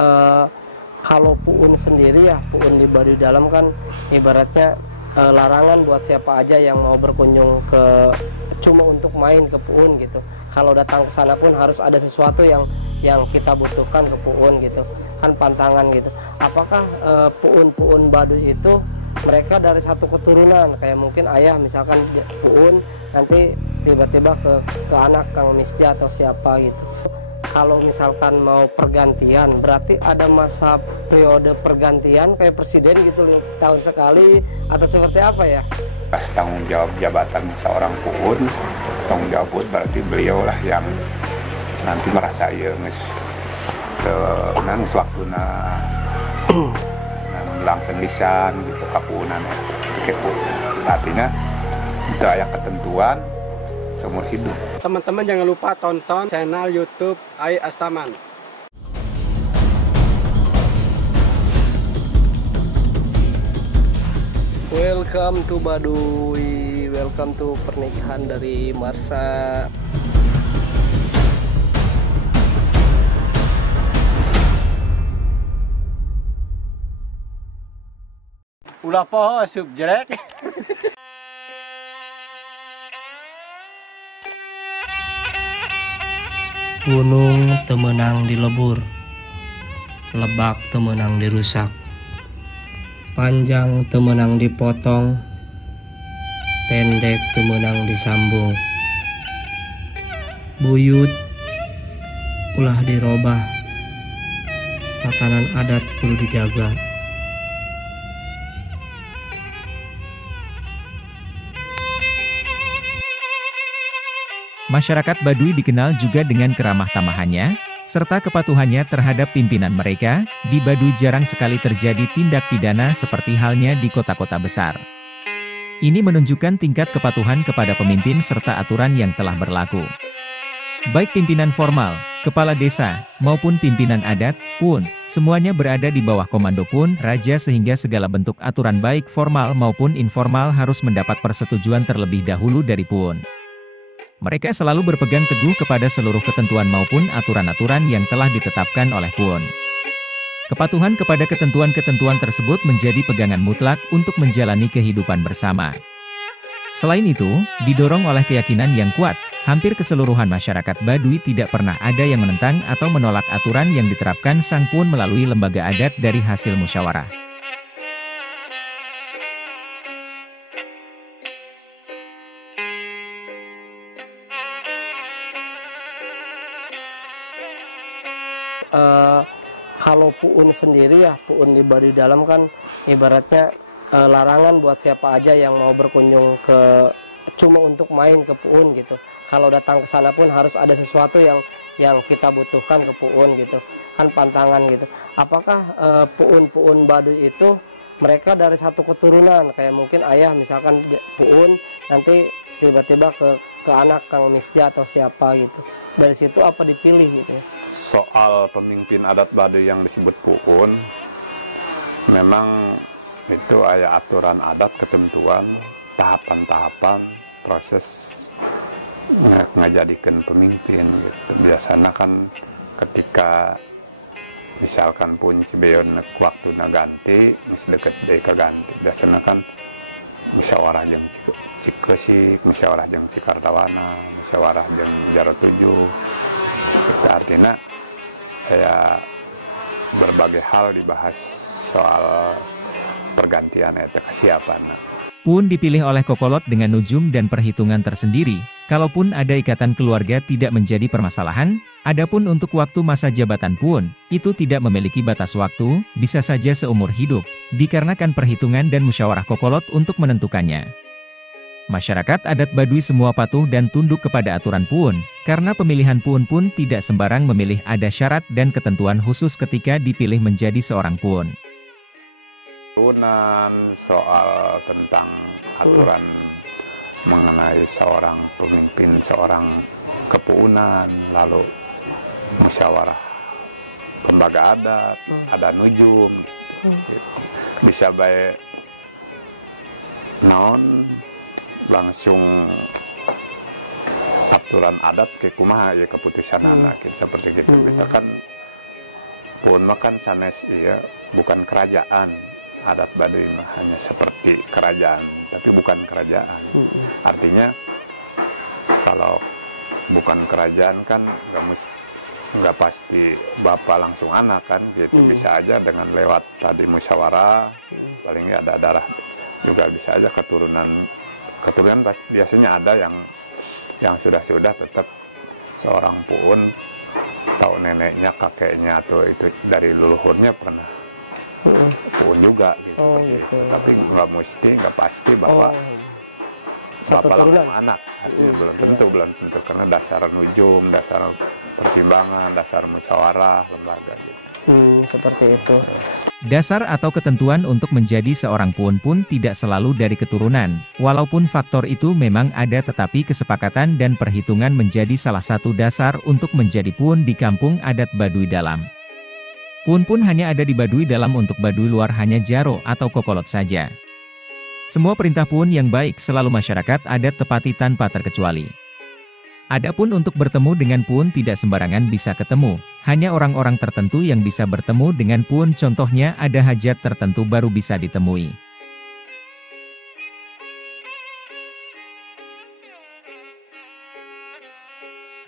eh, kalau puun sendiri ya, puun di Baduy Dalam kan ibaratnya larangan buat siapa aja yang mau berkunjung ke cuma untuk main ke puun gitu. Kalau datang ke sana pun harus ada sesuatu yang kita butuhkan ke puun gitu. Kan pantangan gitu. Apakah puun-puun Baduy itu mereka dari satu keturunan, kayak mungkin ayah misalkan puun, nanti tiba-tiba ke anak Kang Misja atau siapa gitu. Kalau misalkan mau pergantian, berarti ada masa periode pergantian kayak presiden gitu tahun sekali atau seperti apa ya? Pas tanggung jawab jabatan seorang puun, tanggung jawab berarti beliau lah yang nanti merasa ya ke nangis waktu melangkan lisan gitu kapunan itu artinya itu ada ketentuan seumur hidup. Teman-teman jangan lupa tonton channel YouTube Ai Astaman. Welcome to Baduy, welcome to pernikahan dari Marsha. Ulah poho subjek. Gunung temenang dilebur, lebak temenang dirusak, panjang temenang dipotong, pendek temenang disambung, buyut ulah dirobah, tatanan adat kudu dijaga. Masyarakat Baduy dikenal juga dengan keramah tamahannya, serta kepatuhannya terhadap pimpinan mereka. Di Baduy jarang sekali terjadi tindak pidana seperti halnya di kota-kota besar. Ini menunjukkan tingkat kepatuhan kepada pemimpin serta aturan yang telah berlaku. Baik pimpinan formal, kepala desa, maupun pimpinan adat, puun, semuanya berada di bawah komando puun raja sehingga segala bentuk aturan baik formal maupun informal harus mendapat persetujuan terlebih dahulu dari puun. Mereka selalu berpegang teguh kepada seluruh ketentuan maupun aturan-aturan yang telah ditetapkan oleh puun. Kepatuhan kepada ketentuan-ketentuan tersebut menjadi pegangan mutlak untuk menjalani kehidupan bersama. Selain itu, didorong oleh keyakinan yang kuat, hampir keseluruhan masyarakat Baduy tidak pernah ada yang menentang atau menolak aturan yang diterapkan sang puun melalui lembaga adat dari hasil musyawarah. Kalau puun sendiri ya, puun di Baduy Dalam kan ibaratnya larangan buat siapa aja yang mau berkunjung ke cuma untuk main ke puun gitu. Kalau datang ke sana pun harus ada sesuatu yang kita butuhkan ke puun gitu. Kan pantangan gitu. Apakah puun-puun Baduy itu mereka dari satu keturunan, kayak mungkin ayah misalkan puun, nanti tiba-tiba ke anak Kang Misja atau siapa gitu. Dari situ apa dipilih gitu ya? Soal pemimpin adat Baduy yang disebut puun, memang itu ada aturan adat, ketentuan, tahapan-tahapan, proses ngajadikan pemimpin gitu. Biasanya kan ketika misalkan pun cibeon waktu ganti, masih deket dari keganti, biasanya kan musyawarah yang Cikesik, musyawarah yang Cikartawana, musyawarah yang Jaro 7. Itu artinya ya berbagai hal dibahas soal pergantian eta kesiapan. Puun dipilih oleh Kokolot dengan nujum dan perhitungan tersendiri. Kalaupun ada ikatan keluarga tidak menjadi permasalahan, adapun untuk waktu masa jabatan puun, itu tidak memiliki batas waktu, bisa saja seumur hidup, dikarenakan perhitungan dan musyawarah Kokolot untuk menentukannya. Masyarakat adat Baduy semua patuh dan tunduk kepada aturan puun, karena pemilihan puun pun tidak sembarang memilih, ada syarat dan ketentuan khusus ketika dipilih menjadi seorang puun. Soal tentang aturan mengenai seorang pemimpin, seorang kepuunan, lalu musyawarah lembaga adat, ada nujum, gitu. Bisa baik naon langsung aturan adat ke kumaha ya keputusan anak seperti gitu. Kita kan Puun mah kan sanes iya bukan kerajaan, adat Baduy mah hanya seperti kerajaan, tapi bukan kerajaan. Artinya kalau bukan kerajaan kan nggak pasti bapak langsung anak kan, gitu. Bisa aja dengan lewat tadi musyawarah, paling nggak ada darah juga bisa aja keturunan biasanya ada yang sudah tetap seorang puun tahu neneknya, kakeknya atau itu dari leluhurnya pernah puun juga gitu, seperti itu. Tapi nggak pasti bahwa bapak langsung anak. Artinya belum tentu karena dasar nujum, dasar pertimbangan, dasar musyawarah lembaga gitu. Seperti itu. Dasar atau ketentuan untuk menjadi seorang puun pun tidak selalu dari keturunan, walaupun faktor itu memang ada, tetapi kesepakatan dan perhitungan menjadi salah satu dasar untuk menjadi puun di kampung adat Baduy Dalam. Puun pun hanya ada di Baduy Dalam, untuk Baduy luar hanya Jaro atau Kokolot saja. Semua perintah puun yang baik selalu masyarakat adat tepati tanpa terkecuali. Adapun untuk bertemu dengan puun tidak sembarangan bisa ketemu, hanya orang-orang tertentu yang bisa bertemu dengan puun, contohnya ada hajat tertentu baru bisa ditemui.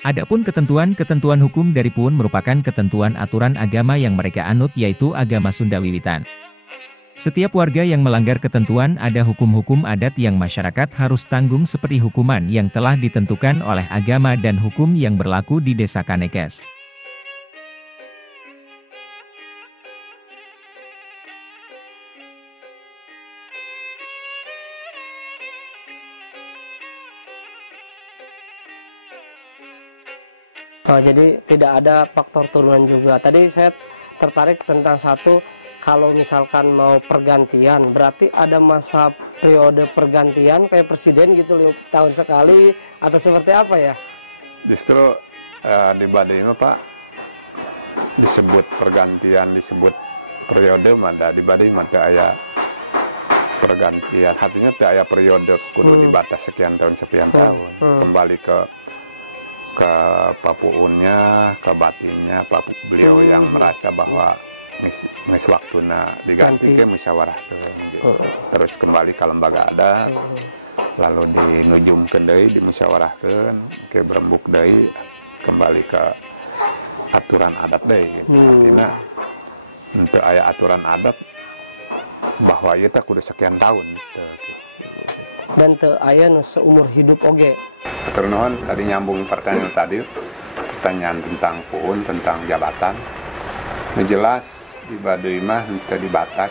Adapun ketentuan-ketentuan hukum dari puun merupakan ketentuan aturan agama yang mereka anut, yaitu agama Sunda Wiwitan. Setiap warga yang melanggar ketentuan ada hukum-hukum adat yang masyarakat harus tanggung, seperti hukuman yang telah ditentukan oleh agama dan hukum yang berlaku di Desa Kanekes. Jadi tidak ada faktor turunan juga. Tadi saya tertarik tentang satu, kalau misalkan mau pergantian, berarti ada masa periode pergantian kayak presiden gitu, 5 tahun sekali, atau seperti apa ya? Justru di Baduy mah Pak, disebut pergantian, disebut periode mada di Baduy mah aya pergantian, artinya aya periode kudu dibatas sekian tahun kembali ke papuunnya, ke batinnya beliau yang merasa bahwa nges waktuna diganti ke musyawarah gitu. Terus kembali ke lembaga adat, lalu dinujumkeun deui, dimusyawarahkeun, ke berembuk deui, kembali ke aturan adat deui gitu. Artinya untuk aya aturan adat bahwa ieu teh kudu sekian tahun gitu. Dan teu aya nu seumur hidup oge. Hatur nuhun, tadi nyambung pertanyaan tentang puun, tentang jabatan. Jelas di Baduy mah teu dibatas,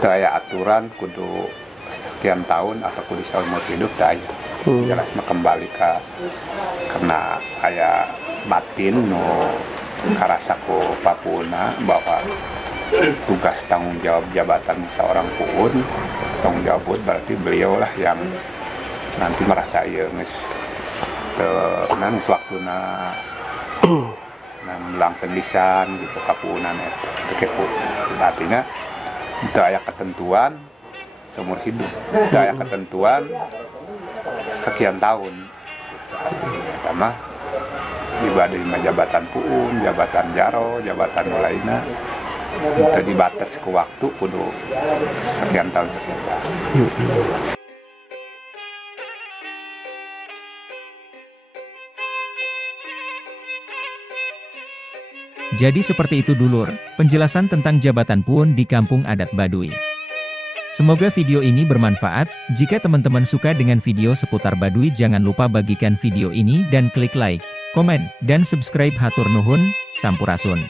teu aya aturan kudu sekian tahun atau kudu seumur hidup, teu aya. Jelas mah kembali karena aya batin nu karasa ku papuuna bahwa tugas tanggung jawab jabatan seorang puun, tanggung jawab berarti beliau lah yang nanti merasa ieu geus waktuna melangkeun lisan gitu kapuunan eta kepo. Artinya teu aya ketentuan seumur hidup, teu aya ketentuan sekian tahun. Pertama di Baduy mah jabatan puun, jabatan jaro, jabatan lainna teu dibatas ke waktu kudu sekian tahun. Jadi seperti itu dulur, penjelasan tentang jabatan puun di kampung adat Baduy. Semoga video ini bermanfaat. Jika teman-teman suka dengan video seputar Baduy, jangan lupa bagikan video ini dan klik like, komen, dan subscribe. Hatur nuhun, sampurasun.